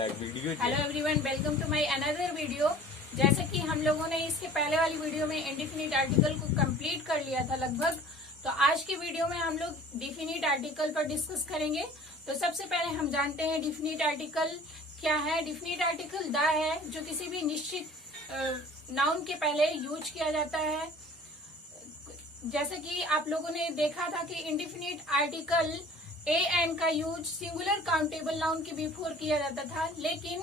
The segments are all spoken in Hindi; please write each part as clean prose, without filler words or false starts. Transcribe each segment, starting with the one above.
Hello everyone, welcome to my another video. जैसे कि हम लोगों ने इसके पहले वाली वीडियो में इंडिफिनिट आर्टिकल को कंप्लीट कर लिया था लगभग, तो आज की वीडियो में हम लोग डिफिनिट आर्टिकल पर डिस्कस करेंगे। तो सबसे पहले हम जानते हैं डिफिनिट आर्टिकल क्या है। डिफिनिट आर्टिकल द है जो किसी भी निश्चित नाउन के पहले यूज किया जाता है। जैसे कि आप लोगों ने देखा था कि इंडिफिनिट आर्टिकल ए एन का यूज सिंगुलर काउंटेबल नाउन के बिफोर किया जाता था, लेकिन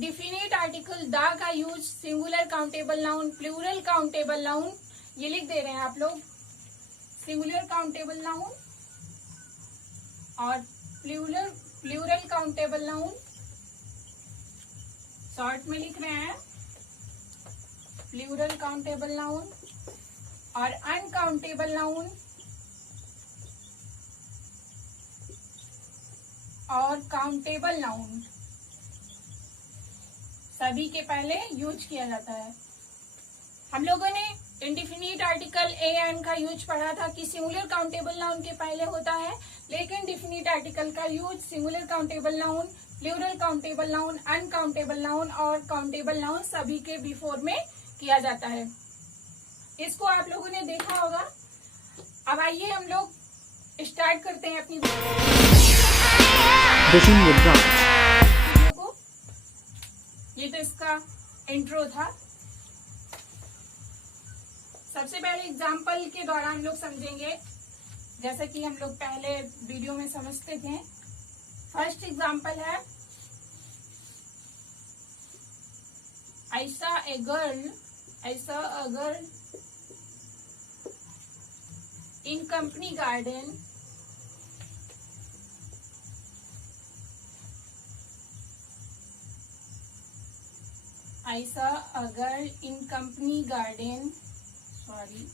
डिफिनिट आर्टिकल द का use singular countable noun, plural countable noun, ये लिख दे रहे हैं आप लोग, सिंगुलर काउंटेबल नाउन और प्लूरल काउंटेबल नाउन शॉर्ट में लिख रहे हैं, प्लूरल काउंटेबल नाउन और अनकाउंटेबल नाउन और काउंटेबल नाउन सभी के पहले यूज किया जाता है। हम लोगों ने इंडिफिनिट आर्टिकल ए एन का यूज पढ़ा था कि सिंगुलर काउंटेबल नाउन के पहले होता है, लेकिन डिफिनिट आर्टिकल का use singular countable noun, plural countable noun, uncountable noun और काउंटेबल नाउन सभी के बिफोर में किया जाता है। इसको आप लोगों ने देखा होगा। अब आइए हम लोग स्टार्ट करते हैं अपनी ये तो इसका इंट्रो था। सबसे पहले एग्जाम्पल के द्वारा हम लोग समझेंगे, जैसा कि हम लोग पहले वीडियो में समझते थे। फर्स्ट एग्जाम्पल है, I saw a girl in company garden I saw a girl in company garden. Sorry.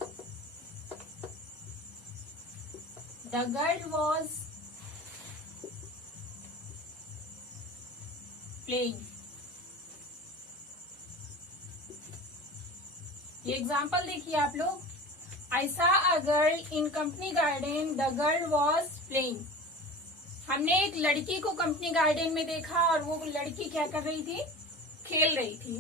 The girl was playing. ये एग्जाम्पल देखिए आप लोग। I saw a girl in company garden. The girl was playing. हमने एक लड़की को कंपनी गार्डन में देखा और वो लड़की क्या कर रही थी? खेल रही थी।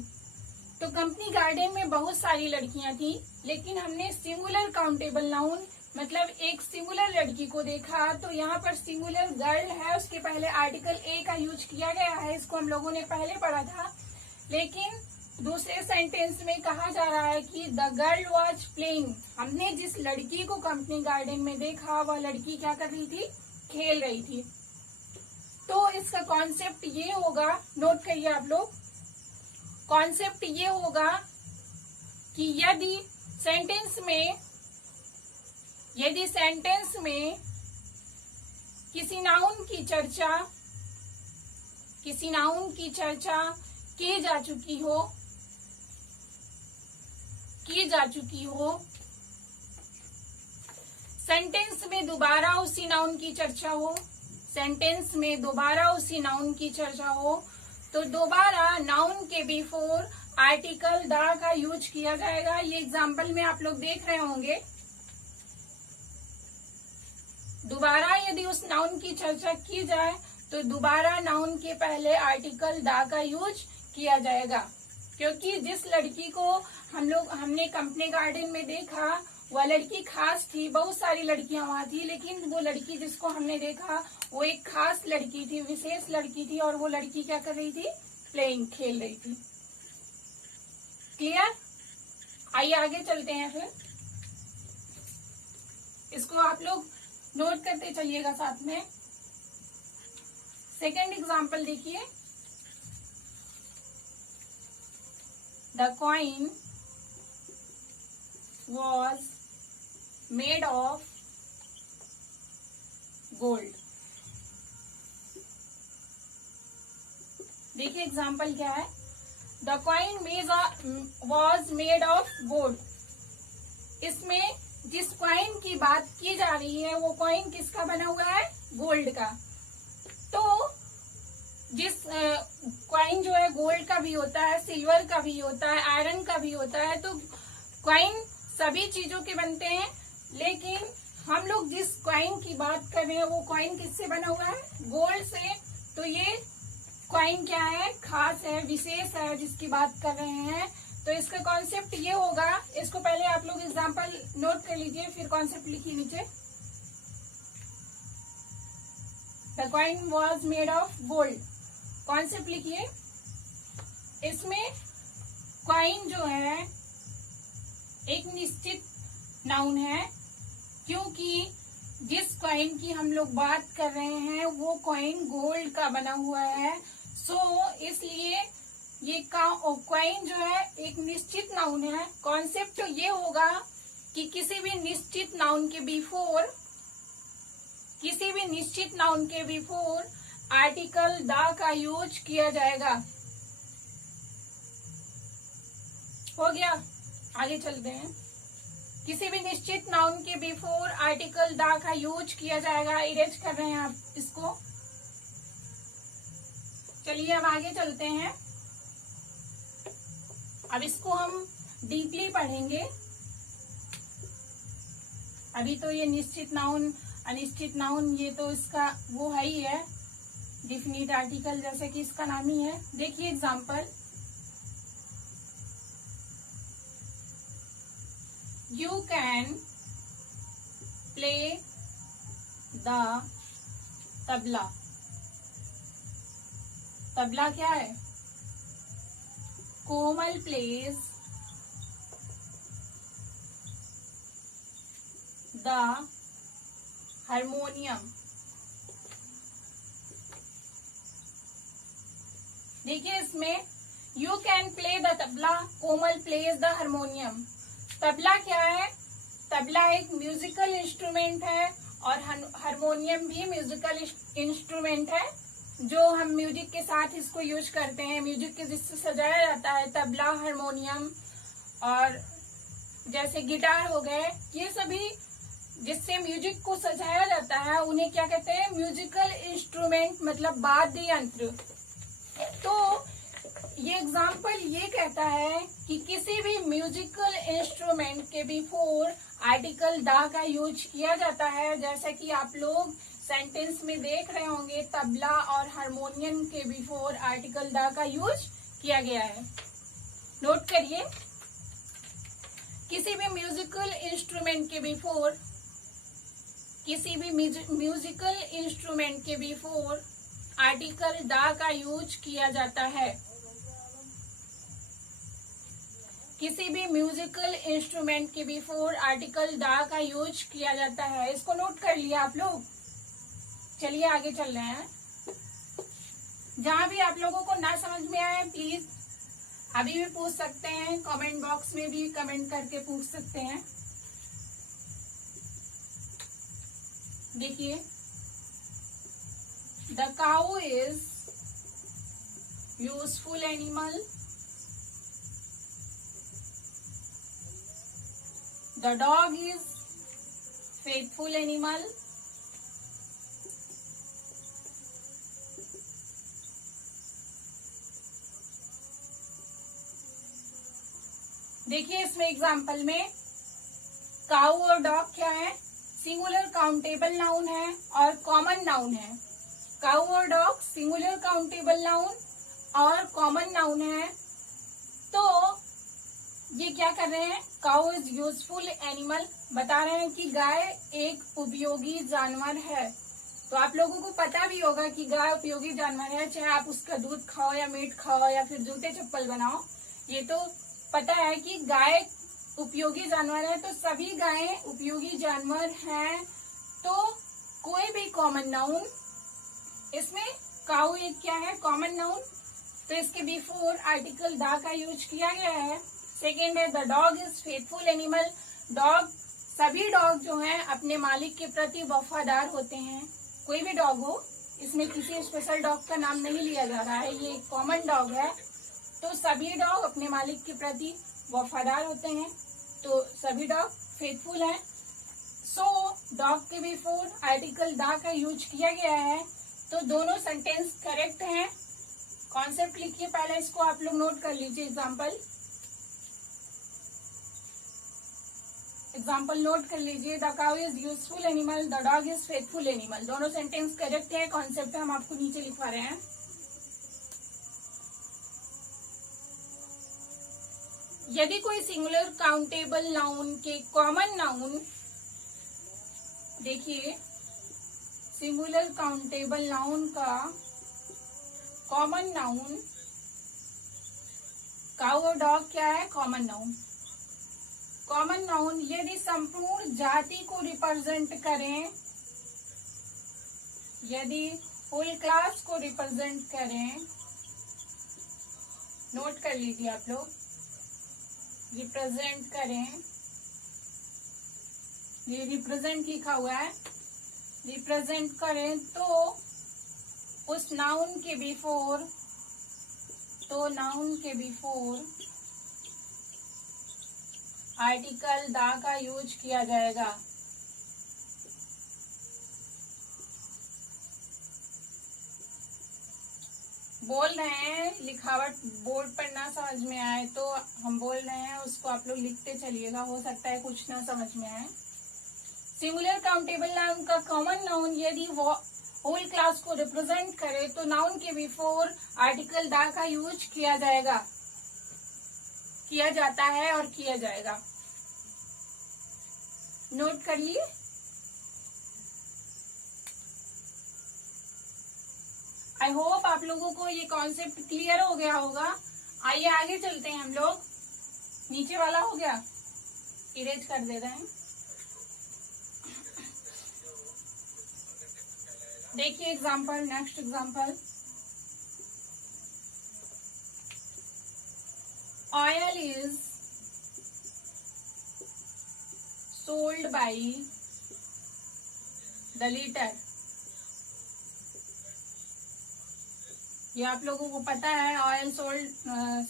तो कंपनी गार्डन में बहुत सारी लड़कियां थी, लेकिन हमने सिंगुलर काउंटेबल नाउन मतलब एक सिंगुलर लड़की को देखा। तो यहाँ पर सिंगुलर गर्ल है, उसके पहले आर्टिकल ए का यूज किया गया है। इसको हम लोगों ने पहले पढ़ा था, लेकिन दूसरे सेंटेंस में कहा जा रहा है कि द गर्ल वॉज प्लेइंग। हमने जिस लड़की को कंपनी गार्डन में देखा वह लड़की क्या कर रही थी? खेल रही थी। तो इसका कॉन्सेप्ट ये होगा, नोट करिए आप लोग, कॉन्सेप्ट ये होगा कि यदि सेंटेंस में किसी नाउन की चर्चा की जा चुकी हो, सेंटेंस में दोबारा उसी नाउन की चर्चा हो, तो दोबारा नाउन के बिफोर आर्टिकल द का यूज किया जाएगा। ये एग्जाम्पल में आप लोग देख रहे होंगे। दोबारा यदि उस नाउन की चर्चा की जाए तो दोबारा नाउन के पहले आर्टिकल द का यूज किया जाएगा, क्योंकि जिस लड़की को हमने कंपनी गार्डन में देखा वह लड़की खास थी। बहुत सारी लड़कियां वहां थी, लेकिन वो लड़की जिसको हमने देखा वो एक खास लड़की थी, विशेष लड़की थी, और वो लड़की क्या कर रही थी? प्लेइंग, खेल रही थी। क्लियर? आइए आगे चलते हैं। फिर इसको आप लोग नोट करते चलिएगा साथ में। सेकेंड एग्जाम्पल देखिए, the coin was made of gold। देखिए एग्जाम्पल क्या है, the coin was made of gold। इसमें जिस कॉइन की बात की जा रही है वो कॉइन किसका बना हुआ है? गोल्ड का। तो जिस कॉइन जो है गोल्ड का भी होता है, सिल्वर का भी होता है, आयरन का भी होता है। तो कॉइन सभी चीजों के बनते हैं, लेकिन हम लोग जिस कॉइन की बात कर रहे हैं वो कॉइन किससे बना हुआ है? गोल्ड से। तो ये क्वाइन क्या है, खास है, विशेष है, जिसकी बात कर रहे हैं। तो इसका कॉन्सेप्ट ये होगा, इसको पहले आप लोग एग्जांपल नोट कर लीजिए, फिर कॉन्सेप्ट लिखिए नीचे। The coin was made of gold, concept लिखिए। इसमें क्वाइन जो है एक निश्चित नाउन है, क्योंकि जिस कॉइन की हम लोग बात कर रहे हैं वो कॉइन गोल्ड का बना हुआ है। इसलिए ये कॉइन जो है एक निश्चित नाउन है। कॉन्सेप्ट तो ये होगा कि किसी भी निश्चित नाउन के बिफोर आर्टिकल द का यूज किया जाएगा। हो गया, आगे चलते हैं। किसी भी निश्चित नाउन के बिफोर आर्टिकल द का यूज किया जाएगा। इरेज कर रहे हैं आप इसको। चलिए अब आगे चलते हैं। अब इसको हम डीपली पढ़ेंगे। अभी तो ये निश्चित नाउन, अनिश्चित नाउन, ये तो इसका वो है ही है, डिफिनिट आर्टिकल जैसे कि इसका नाम ही है। देखिए example, You can play the tabla. Tabla क्या है? कोमल plays the हारमोनियम। देखिए इसमें you can play the tabla, Komal plays the harmonium. Tabla क्या है? तबला एक म्यूजिकल इंस्ट्रूमेंट है और हारमोनियम भी म्यूजिकल इंस्ट्रूमेंट है, जो हम म्यूजिक के साथ इसको यूज करते हैं। म्यूजिक के जिससे सजाया जाता है, तबला, हारमोनियम और जैसे गिटार हो गए, ये सभी जिससे म्यूजिक को सजाया जाता है उन्हें क्या कहते हैं? म्यूजिकल इंस्ट्रूमेंट, मतलब वाद्य यंत्र। तो ये एग्जाम्पल ये कहता है कि किसी भी म्यूजिकल इंस्ट्रूमेंट के बिफोर आर्टिकल द का यूज किया जाता है। जैसा कि आप लोग सेंटेंस में देख रहे होंगे, तबला और हारमोनियम के बिफोर आर्टिकल द का यूज किया गया है। नोट करिए, किसी भी म्यूजिकल इंस्ट्रूमेंट के बिफोर आर्टिकल द का यूज किया जाता है। किसी भी म्यूजिकल इंस्ट्रूमेंट के बिफोर आर्टिकल द का यूज किया जाता है। इसको नोट कर लिया आप लोग। चलिए आगे चल रहे हैं। जहां भी आप लोगों को ना समझ में आए प्लीज अभी भी पूछ सकते हैं, कमेंट बॉक्स में भी कमेंट करके पूछ सकते हैं। देखिए, the cow is useful animal, the dog is faithful animal, देखिए इसमें एग्जाम्पल में काऊ और डॉग क्या है? सिंगुलर काउंटेबल नाउन है और कॉमन नाउन है। काऊ और डॉग सिंगुलर काउंटेबल नाउन और कॉमन नाउन है। तो ये क्या कर रहे हैं? काउ इज यूजफुल एनिमल, बता रहे हैं कि गाय एक उपयोगी जानवर है। तो आप लोगों को पता भी होगा कि गाय उपयोगी जानवर है, चाहे आप उसका दूध खाओ या मीट खाओ या फिर जूते चप्पल बनाओ, ये तो पता है कि गाय उपयोगी जानवर है। तो सभी गायें उपयोगी जानवर हैं। तो कोई भी कॉमन नाउन, इसमें काउ एक क्या है? कॉमन नाउन, तो इसके बिफोर आर्टिकल द का यूज किया गया है। सेकेंड है the dog is faithful animal. Dog, सभी डॉग जो हैं अपने मालिक के प्रति वफादार होते हैं। कोई भी डॉग हो, इसमें किसी स्पेशल डॉग का नाम नहीं लिया जा रहा है, ये एक कॉमन डॉग है। तो सभी डॉग अपने मालिक के प्रति वफादार होते हैं, तो सभी डॉग फेथफुल हैं। सो डॉग के बिफोर आर्टिकल द का यूज किया गया है। तो दोनों सेंटेंस करेक्ट हैं। कॉन्सेप्ट लिखिए, पहले इसको आप लोग नोट कर लीजिए। एग्जाम्पल नोट कर लीजिए। The cow is useful animal, the dog is faithful animal. दोनों सेंटेंस करेक्ट है। कॉन्सेप्ट हम आपको नीचे लिखवा रहे हैं। यदि कोई सिंगुलर काउंटेबल नाउन के कॉमन नाउन, देखिए सिंगुलर काउंटेबल नाउन का कॉमन नाउन, काऊ और डॉग क्या है? Common noun. कॉमन नाउन यदि संपूर्ण जाति को रिप्रेजेंट करें, यदि होल क्लास को रिप्रेजेंट करें, नोट कर लीजिए आप लोग, रिप्रेजेंट करें, ये रिप्रेजेंट लिखा हुआ है, रिप्रेजेंट करें तो उस नाउन के बिफोर, तो नाउन के बिफोर आर्टिकल दा का यूज किया जाएगा। बोल रहे हैं, लिखावट बोर्ड पर ना समझ में आए तो हम बोल रहे हैं उसको आप लोग लिखते चलिएगा, हो सकता है कुछ ना समझ में आए। सिंगुलर काउंटेबल नाउन का कॉमन नाउन यदि वो होल क्लास को रिप्रेजेंट करे तो नाउन के बिफोर आर्टिकल दा का यूज किया जाएगा, किया जाता है और किया जाएगा। नोट कर लिए। आई होप आप लोगों को ये कॉन्सेप्ट क्लियर हो गया होगा। आइए आगे चलते हैं हम लोग। नीचे वाला हो गया, इरेज कर दे रहे हैं। देखिए example, next example, oil is sold by the litre. ये आप लोगों को पता है ऑयल सोल्ड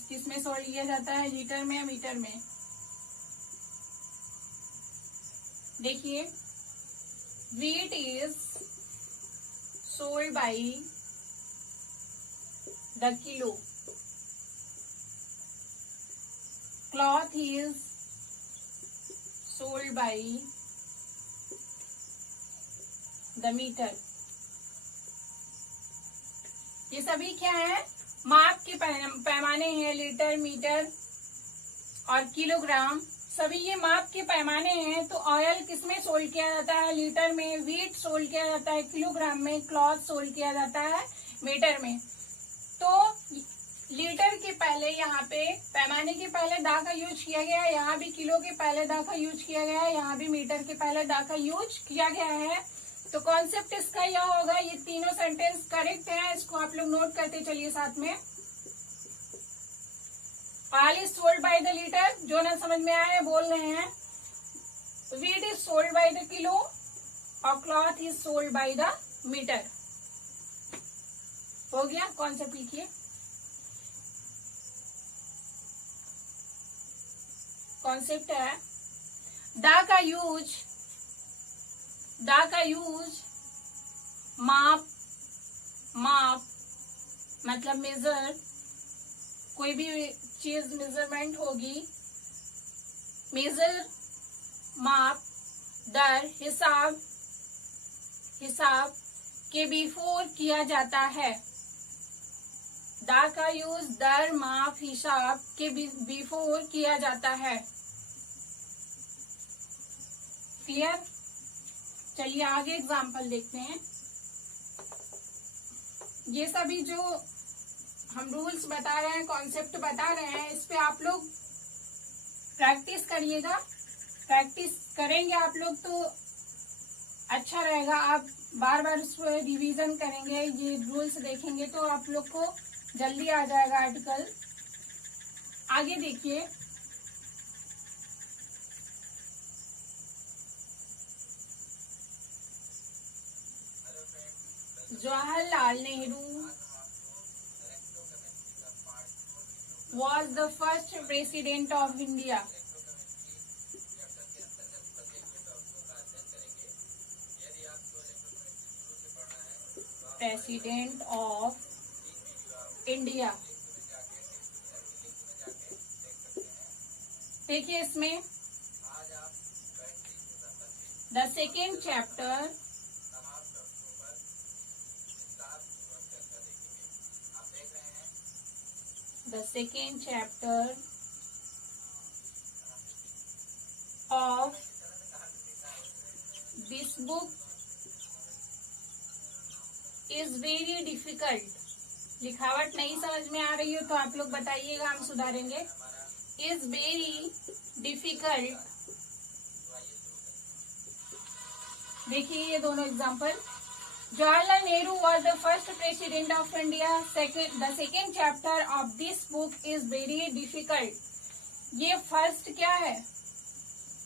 किसमें सोल्ड किया जाता है? लीटर में या मीटर में? देखिए wheat is sold by the kilo, cloth is sold by the meter। ये सभी क्या है? माप के पैमाने हैं, लीटर, मीटर और किलोग्राम, सभी ये माप के पैमाने हैं। तो ऑयल किसमें सोल्ड किया जाता है? लीटर में। व्हीट सोल्ड किया जाता है किलोग्राम में। क्लॉथ सोल्ड किया जाता है मीटर में। तो लीटर के पहले यहाँ पे पैमाने के पहले दा का यूज किया गया है, यहाँ भी किलो के पहले दा का यूज किया गया है, यहाँ भी मीटर के पहले दा का यूज किया गया है। तो कॉन्सेप्ट इसका यह होगा, ये तीनों सेंटेंस करेक्ट है, इसको आप लोग नोट करते चलिए साथ में। Oil is sold by the litre, जो ना समझ में आए बोल रहे हैं। Wheat is sold by the kilo और cloth is sold by the metre. हो गया, कॉन्सेप्ट लिखिए। कॉन्सेप्ट है दा का यूज माप मतलब मेजर, कोई भी चीज मेजरमेंट होगी, मेजर माप, दर हिसाब के बिफोर किया जाता है। दा का यूज दर, माप, हिसाब के बिफोर किया जाता है। क्लियर? चलिए आगे एग्जाम्पल देखते हैं। ये सभी जो हम रूल्स बता रहे हैं, कॉन्सेप्ट बता रहे हैं, इस पे आप लोग प्रैक्टिस करिएगा। प्रैक्टिस करेंगे आप लोग तो अच्छा रहेगा। आप बार बार उस पर रिवीजन करेंगे, ये रूल्स देखेंगे तो आप लोग को जल्दी आ जाएगा आर्टिकल। आगे देखिए, Jawaharlal Nehru was the first president of India। President of India। देखिए इसमें the second chapter, the second chapter of this book is very difficult. लिखावट नहीं समझ में आ रही हो तो आप लोग बताइएगा, हम सुधारेंगे. Is very difficult. देखिए ये दोनों example. Jawaharlal Nehru was the first president of India. The second chapter of this book is very difficult. ये फर्स्ट क्या है,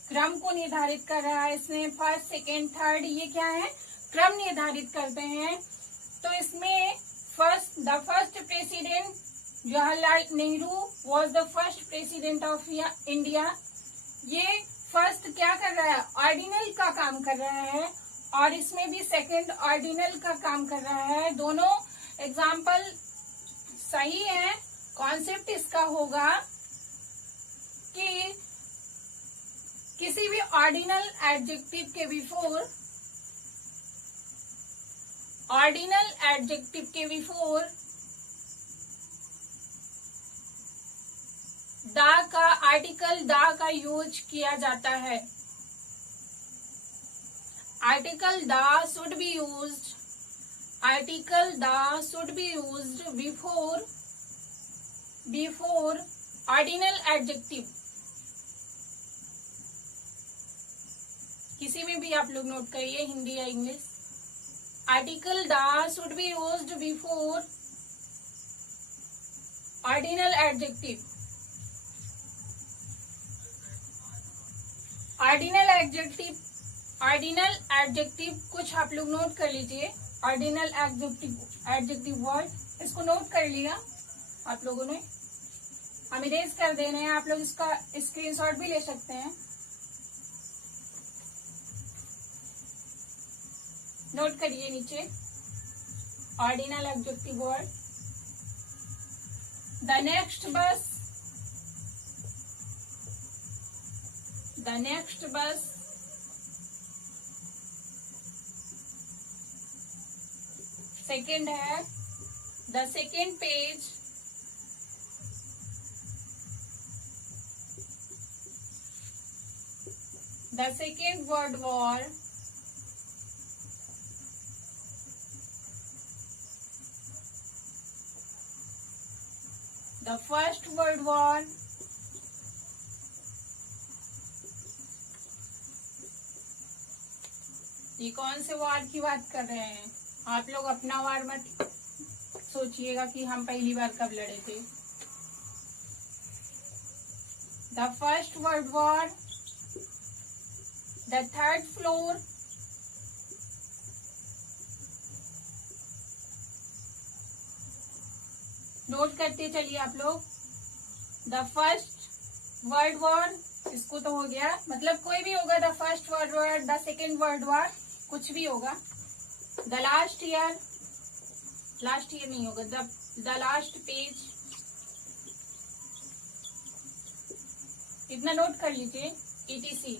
क्रम को निर्धारित कर रहा है इसमें. फर्स्ट, सेकेंड, थर्ड, ये क्या है, क्रम निर्धारित करते हैं. तो इसमें the first president Jawaharlal Nehru was the first president of India. ये फर्स्ट क्या कर रहा है, ऑर्डिनल का काम कर रहा है, और इसमें भी सेकंड ऑर्डिनल का काम कर रहा है. दोनों एग्जाम्पल सही है. कॉन्सेप्ट इसका होगा कि किसी भी ऑर्डिनल एडजेक्टिव के बिफोर दा का आर्टिकल दा का यूज किया जाता है. आर्टिकल दा should be used before ordinal adjective. किसी में भी आप लोग नोट करिए, हिंदी या इंग्लिश. आर्टिकल दा should be used before ordinal adjective. Ordinal adjective कुछ आप लोग नोट कर लीजिए. ऑर्डिनल एडजेक्टिव वर्ड, इसको नोट कर लिया आप लोगों ने. हम इरेज कर दे रहे हैं, आप लोग इसका स्क्रीनशॉट भी ले सकते हैं. नोट करिए नीचे ordinal adjective word. The next बस, सेकेंड है. The second page, the second word war, the first world war, ये कौन से वार की बात कर रहे हैं. आप लोग अपना वार मत सोचिएगा कि हम पहली बार कब लड़े थे. The first world war, the third floor, note करते चलिए आप लोग. द फर्स्ट वर्ल्ड वॉर, इसको तो हो गया, मतलब कोई भी होगा. The first world war, the second world war, कुछ भी होगा. द लास्ट ईयर नहीं होगा. द लास्ट पेज, इतना नोट कर लीजिए. ETC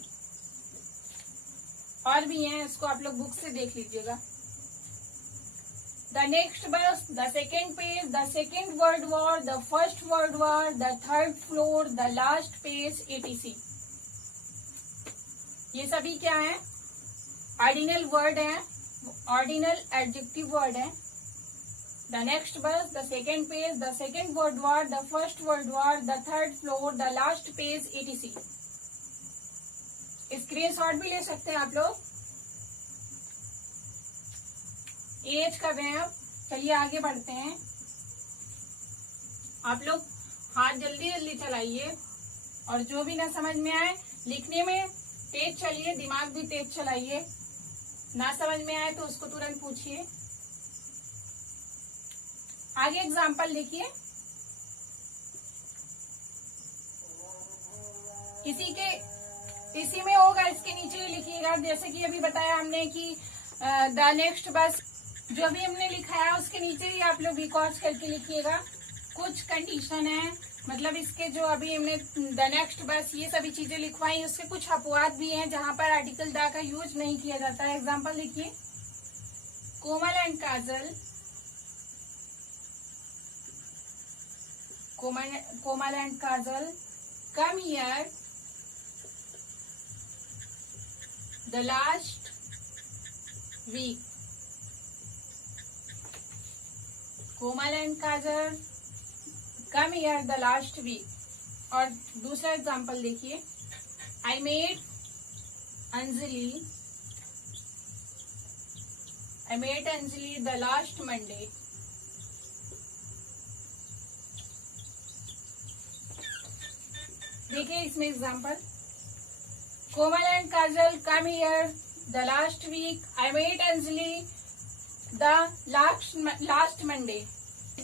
और भी हैं, इसको आप लोग बुक से देख लीजिएगा. द नेक्स्ट बस, the second page, the second world war, the first world war, the third floor, the last page, ETC. ये सभी क्या है, ऑर्डिनल वर्ड है, ऑर्डिनल एडजेक्टिव वर्ड है. द नेक्स्ट बस, the second page, the second world war, the first world war, the third floor, the last page, ETC. Screenshot भी ले सकते हैं आप लोग. एज कर रहे हैं अब. चलिए आगे बढ़ते हैं. आप लोग हाथ जल्दी जल्दी चलाइए, और जो भी ना समझ में आए, लिखने में तेज चलिए, दिमाग भी तेज चलाइए. ना समझ में आए तो उसको तुरंत पूछिए. आगे एग्जाम्पल देखिए. इसी में होगा, इसके नीचे लिखिएगा. जैसे कि अभी बताया हमने कि द नेक्स्ट बस, जो भी हमने लिखा है उसके नीचे ही आप लोग रिकॉर्ड करके लिखिएगा. कुछ कंडीशन है, मतलब इसके जो अभी हमने द नेक्स्ट बस ये सभी चीजें लिखवाई, उसके कुछ अपवाद भी हैं जहां पर आर्टिकल द का यूज नहीं किया जाता है. एग्जाम्पल देखिए. Komal and Kajal, Komal and Kajal come here the last week. Komal and Kajal come here the last week. और दूसरा एग्जाम्पल देखिए, I made Anjali the last Monday. देखिए इसमें example, Komal and Kajal come here the last week, I made Anjali the last Monday.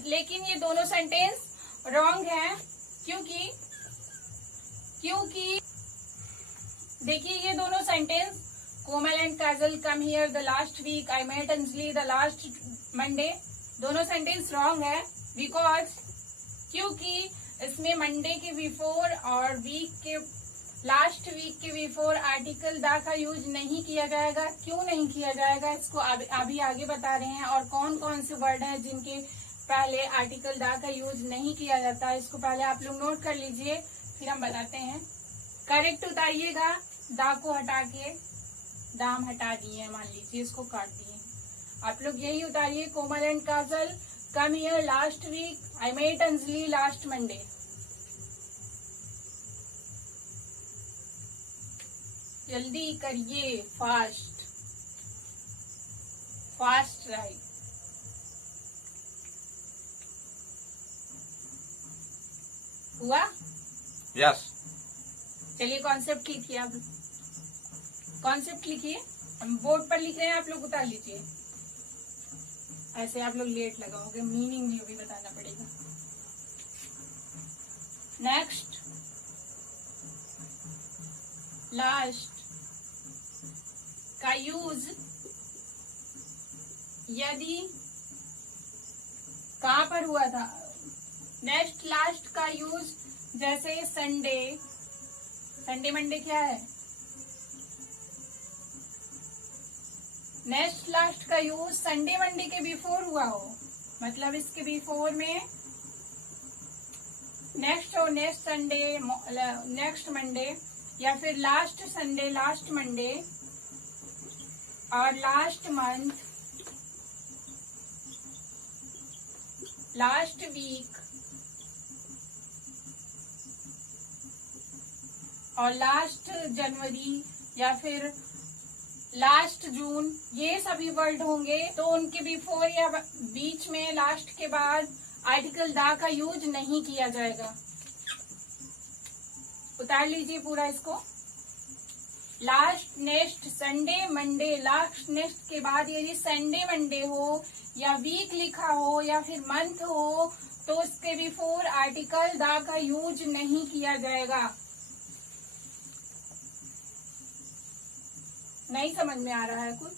लेकिन ये दोनों सेंटेंस रॉन्ग है, क्योंकि देखिए ये दोनों sentence, Komal and Kajal come here the last week, I met Anjali the last Monday, दोनों सेंटेंस रॉन्ग है। बिकॉज क्योंकि इसमें मंडे के बिफोर और लास्ट वीक के बिफोर आर्टिकल द का यूज नहीं किया जाएगा। क्यों नहीं किया जाएगा इसको अभी आगे बता रहे हैं। और कौन कौन से वर्ड हैं जिनके पहले आर्टिकल द का यूज नहीं किया जाता है, इसको पहले आप लोग नोट कर लीजिए, फिर हम बताते हैं। करेक्ट उतारिएगा, दा को हटा के, दाम हटा दिए, मान लीजिए इसको काट दिए, आप लोग यही उतारिए, Komal and Kajal come here last week, I met Anjali last Monday. जल्दी करिए, फास्ट राइट। हुआ? यस। चलिए कॉन्सेप्ट लिखिए, आप कॉन्सेप्ट लिखिए, हम बोर्ड पर लिख रहे हैं, आप लोग उतार लीजिए। ऐसे आप लोग लेट लगाओगे, मीनिंग भी बताना पड़ेगा। नेक्स्ट, लास्ट का यूज यदि कहाँ पर हुआ था। नेक्स्ट लास्ट का यूज जैसे संडे मंडे क्या है। नेक्स्ट लास्ट का यूज संडे मंडे के बिफोर हुआ हो, मतलब इसके बिफोर में नेक्स्ट हो, नेक्स्ट संडे, नेक्स्ट मंडे, या फिर लास्ट संडे, लास्ट मंडे, और लास्ट मंथ, लास्ट वीक, और लास्ट जनवरी, या फिर लास्ट जून, ये सभी वर्ड होंगे तो उनके बिफोर या बीच में, लास्ट के बाद आर्टिकल दा का यूज नहीं किया जाएगा। उतार लीजिए पूरा इसको। Last, next, Sunday, Monday, last, next के बाद यदि संडे मंडे हो, या वीक लिखा हो, या फिर मंथ हो, तो उसके बिफोर आर्टिकल दा का यूज नहीं किया जाएगा। नहीं समझ में आ रहा है कुछ?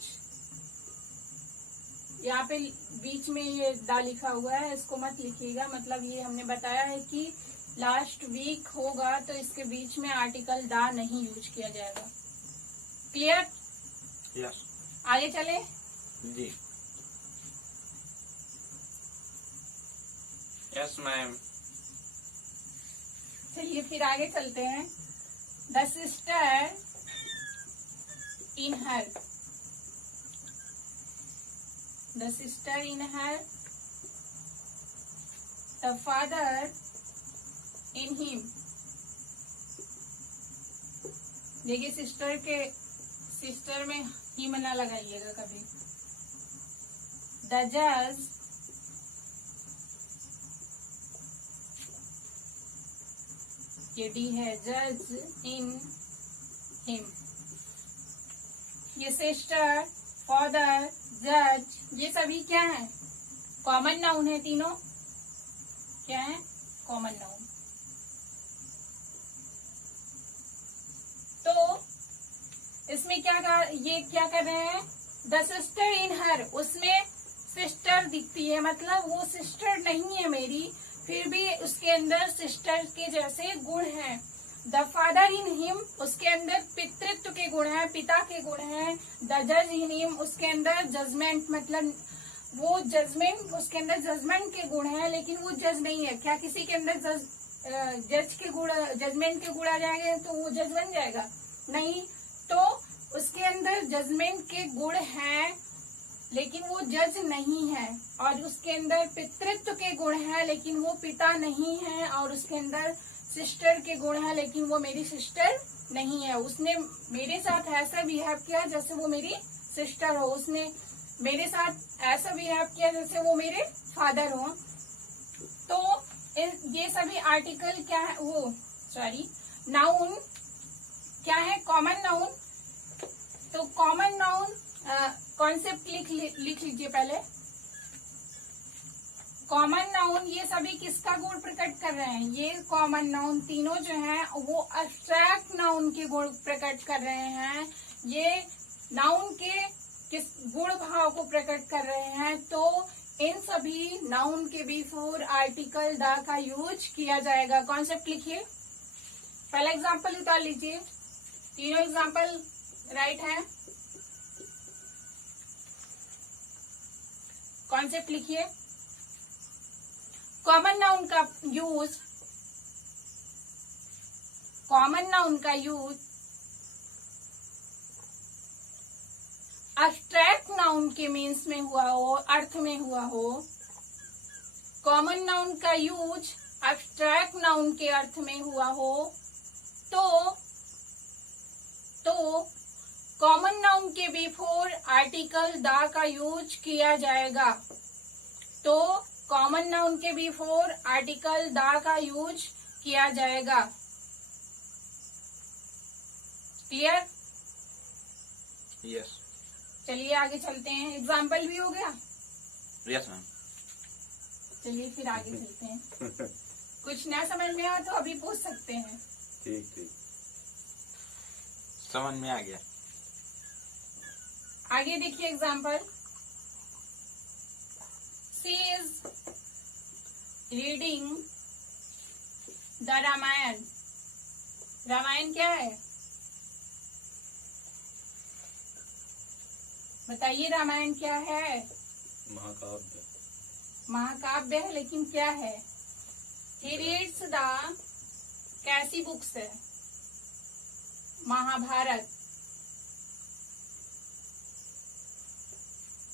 यहाँ पे बीच में ये दा लिखा हुआ है, इसको मत लिखिएगा, मतलब ये हमने बताया है कि लास्ट वीक होगा तो इसके बीच में आर्टिकल दा नहीं यूज किया जाएगा। क्लियर? यस। आगे चले जी। Yes ma'am. चलिए फिर आगे चलते हैं। The sister in her, the sister in her, the father in him. देखिए सिस्टर में हिम ना लगाइएगा कभी। द जज ये डी है, जज इन हिम। ये सिस्टर, फादर, जज, ये सभी क्या है? कॉमन नाउन है, तीनों क्या है? Common noun. तो इसमें ये क्या कर रहे हैं? द सिस्टर इन हर, उसमें सिस्टर दिखती है, मतलब वो सिस्टर नहीं है मेरी, फिर भी उसके अंदर सिस्टर के जैसे गुण हैं। द फादर इन हिम, उसके अंदर पितृत्व के गुण हैं, पिता के गुण हैं। द जज इन हिम, उसके अंदर जजमेंट, मतलब वो जजमेंट, उसके अंदर जजमेंट के गुण हैं, लेकिन वो जज नहीं है। क्या किसी के अंदर जज के गुण, जजमेंट के गुण आ जाएंगे तो वो जज बन जाएगा? नहीं। तो उसके अंदर जजमेंट के गुण हैं लेकिन वो जज नहीं है, और उसके अंदर पितृत्व के गुण हैं लेकिन वो पिता नहीं है, और उसके अंदर सिस्टर के गुण हैं लेकिन वो मेरी सिस्टर नहीं है। उसने मेरे साथ ऐसा बिहेव किया जैसे वो मेरी सिस्टर हो, उसने मेरे साथ ऐसा बिहेव किया जैसे वो मेरे फादर हो। तो ये सभी आर्टिकल क्या है, वो सॉरी नाउन क्या है, कॉमन नाउन। तो कॉमन नाउन कॉन्सेप्ट लिख लीजिए पहले। कॉमन नाउन ये सभी किसका गुण प्रकट कर रहे हैं, ये कॉमन नाउन तीनों जो हैं वो अब्स्ट्रैक्ट नाउन के गुण प्रकट कर रहे हैं। ये नाउन के किस गुण भाव को प्रकट कर रहे हैं। तो इन सभी नाउन के बिफोर आर्टिकल द का यूज किया जाएगा। कॉन्सेप्ट लिखिए, पहला एग्जाम्पल उतार लीजिए, तीनों एग्जाम्पल राइट है। कॉन्सेप्ट लिखिए, कॉमन नाउन का यूज, कॉमन नाउन का यूज अब्स्ट्रैक्ट नाउन के मीन्स में हुआ हो, अर्थ में हुआ हो। कॉमन नाउन का यूज अब्स्ट्रैक्ट नाउन के अर्थ में हुआ हो तो कॉमन नाउन के बिफोर आर्टिकल द का यूज किया जाएगा। तो कॉमन नाउन के बिफोर आर्टिकल द का यूज किया जाएगा। क्लियर? यस। चलिए आगे चलते हैं। एग्जाम्पल भी हो गया? Yes ma'am. चलिए फिर आगे चलते हैं। कुछ ना समझ में आया तो अभी पूछ सकते हैं। ठीक ठीक, समझ में आ गया। आगे देखिए example, she is reading the Ramayana. Ramayana क्या है बताइए, रामायण क्या है? महाकाव्य। महाकाव्य है लेकिन क्या है? ही रीड्स द कैसी बुक्स है? महाभारत।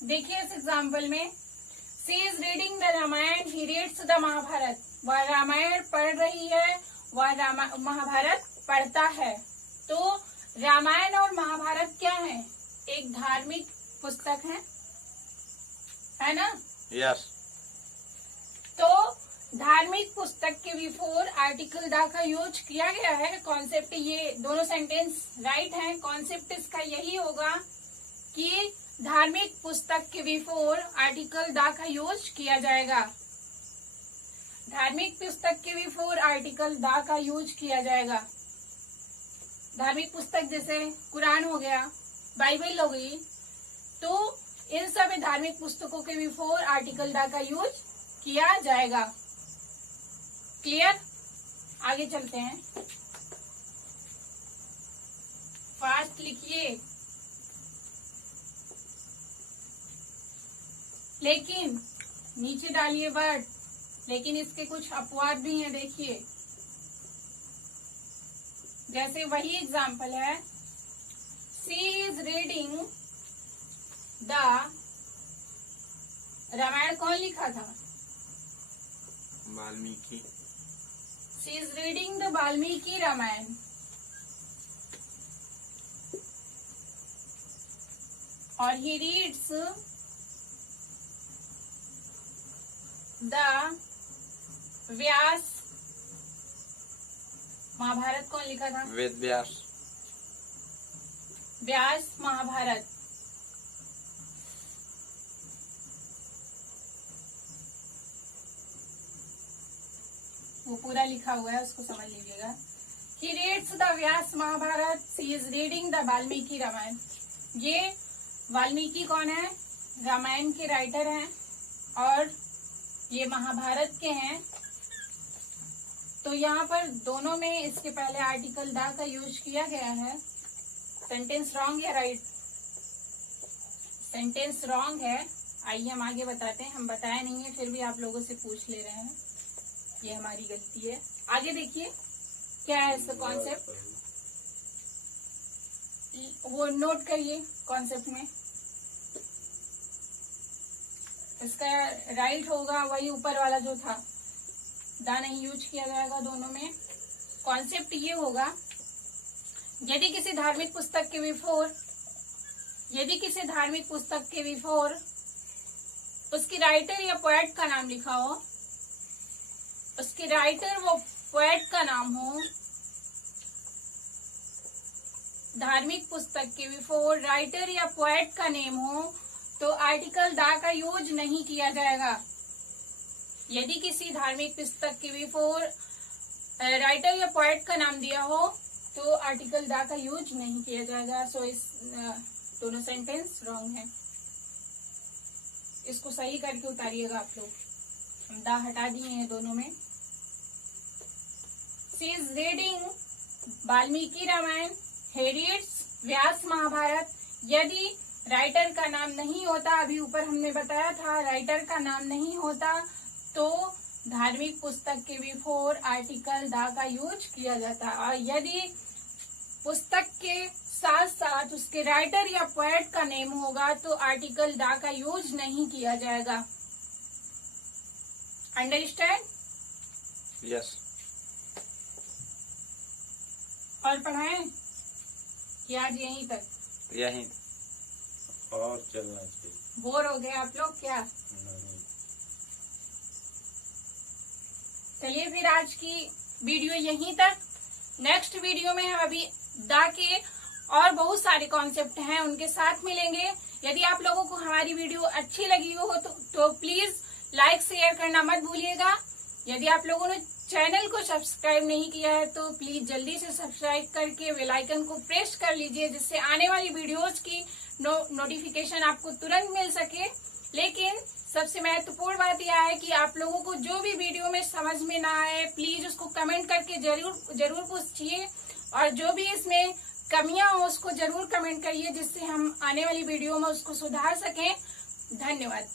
देखिए इस एग्जाम्पल में, she is reading the Ramayana, he reads the Mahabharata. वह रामायण पढ़ रही है, वह महाभारत पढ़ता है। तो रामायण और महाभारत क्या है? एक धार्मिक पुस्तक है ना? यस। तो धार्मिक पुस्तक के बिफोर आर्टिकल द का यूज किया गया है। कॉन्सेप्ट, ये दोनों सेंटेंस राइट हैं। कॉन्सेप्ट इसका यही होगा कि धार्मिक पुस्तक के बिफोर आर्टिकल द का यूज किया जाएगा। धार्मिक पुस्तक के बिफोर आर्टिकल द का यूज किया जाएगा। धार्मिक पुस्तक जैसे कुरान हो गया, बाइबल हो गई, तो इन सभी धार्मिक पुस्तकों के बिफोर आर्टिकल द का यूज किया जाएगा। क्लियर? आगे चलते हैं, फास्ट लिखिए। लेकिन नीचे डालिए वर्ड, लेकिन इसके कुछ अपवाद भी हैं। देखिए जैसे वही एग्जाम्पल है, she is reading the Ramayana. कौन लिखा था? Valmiki. She is reading the Valmiki Ramayana. और he reads the Vyas Mahabharat. कौन लिखा था? वेद व्यास। व्यास महाभारत। वो पूरा लिखा हुआ है, उसको समझ लीजिएगा। He reads the Vyas Mahabharat, she is reading the Valmiki Ramayana. ये वाल्मीकि कौन है? रामायण के राइटर हैं और ये महाभारत के हैं। तो यहाँ पर दोनों में इसके पहले आर्टिकल द का यूज किया गया है। सेंटेंस रॉन्ग या राइट? सेंटेंस रॉन्ग है। आइए हम आगे बताते हैं। हम बताया नहीं है फिर भी आप लोगों से पूछ ले रहे हैं, ये हमारी गलती है। आगे देखिए क्या है इसका कॉन्सेप्ट, वो नोट करिए कॉन्सेप्ट में। इसका राइट होगा वही ऊपर वाला जो था, दा नहीं यूज किया जाएगा दोनों में। कॉन्सेप्ट ये होगा, यदि किसी धार्मिक पुस्तक के बिफोर उसकी राइटर या पोएट का नाम लिखा हो, उसकी राइटर वो पोएट का नाम हो, धार्मिक पुस्तक के बिफोर राइटर या पोएट का नेम हो, तो आर्टिकल दा का यूज नहीं किया जाएगा। यदि किसी धार्मिक पुस्तक के बिफोर राइटर या पोएट का नाम दिया हो तो आर्टिकल दा का यूज नहीं किया जाएगा। सो इस दोनों सेंटेंस रॉन्ग है, इसको सही करके उतारिएगा आप लोग। हम दा हटा दिए हैं दोनों में। She is reading Valmiki Ramayana, he reads Vyas Mahabharat. यदि राइटर का नाम नहीं होता, अभी ऊपर हमने बताया था राइटर का नाम नहीं होता, तो धार्मिक पुस्तक के बिफोर आर्टिकल दा का यूज किया जाता है। और यदि पुस्तक के साथ साथ उसके राइटर या पोएट का नेम होगा तो आर्टिकल दा का यूज नहीं किया जाएगा। अंडरस्टैंड? यस। और पढ़ाएं कि आज यहीं तक? यहीं और चलना चाहिए। बोर हो गए आप लोग क्या? नहीं। चलिए फिर आज की वीडियो यहीं तक। नेक्स्ट वीडियो में हम अभी दा के और बहुत सारे कॉन्सेप्ट हैं उनके साथ मिलेंगे। यदि आप लोगों को हमारी वीडियो अच्छी लगी हो तो प्लीज लाइक शेयर करना मत भूलिएगा। यदि आप लोगों ने चैनल को सब्सक्राइब नहीं किया है तो प्लीज जल्दी से सब्सक्राइब करके बेल आइकन को प्रेस कर लीजिए, जिससे आने वाली वीडियोस की नोटिफिकेशन आपको तुरंत मिल सके। लेकिन सबसे महत्वपूर्ण बात यह है कि आप लोगों को जो भी वीडियो में समझ में ना आए प्लीज उसको कमेंट करके जरूर पूछिए, और जो भी इसमें कमियां हो उसको जरूर कमेंट करिए, जिससे हम आने वाली वीडियो में उसको सुधार सकें। धन्यवाद।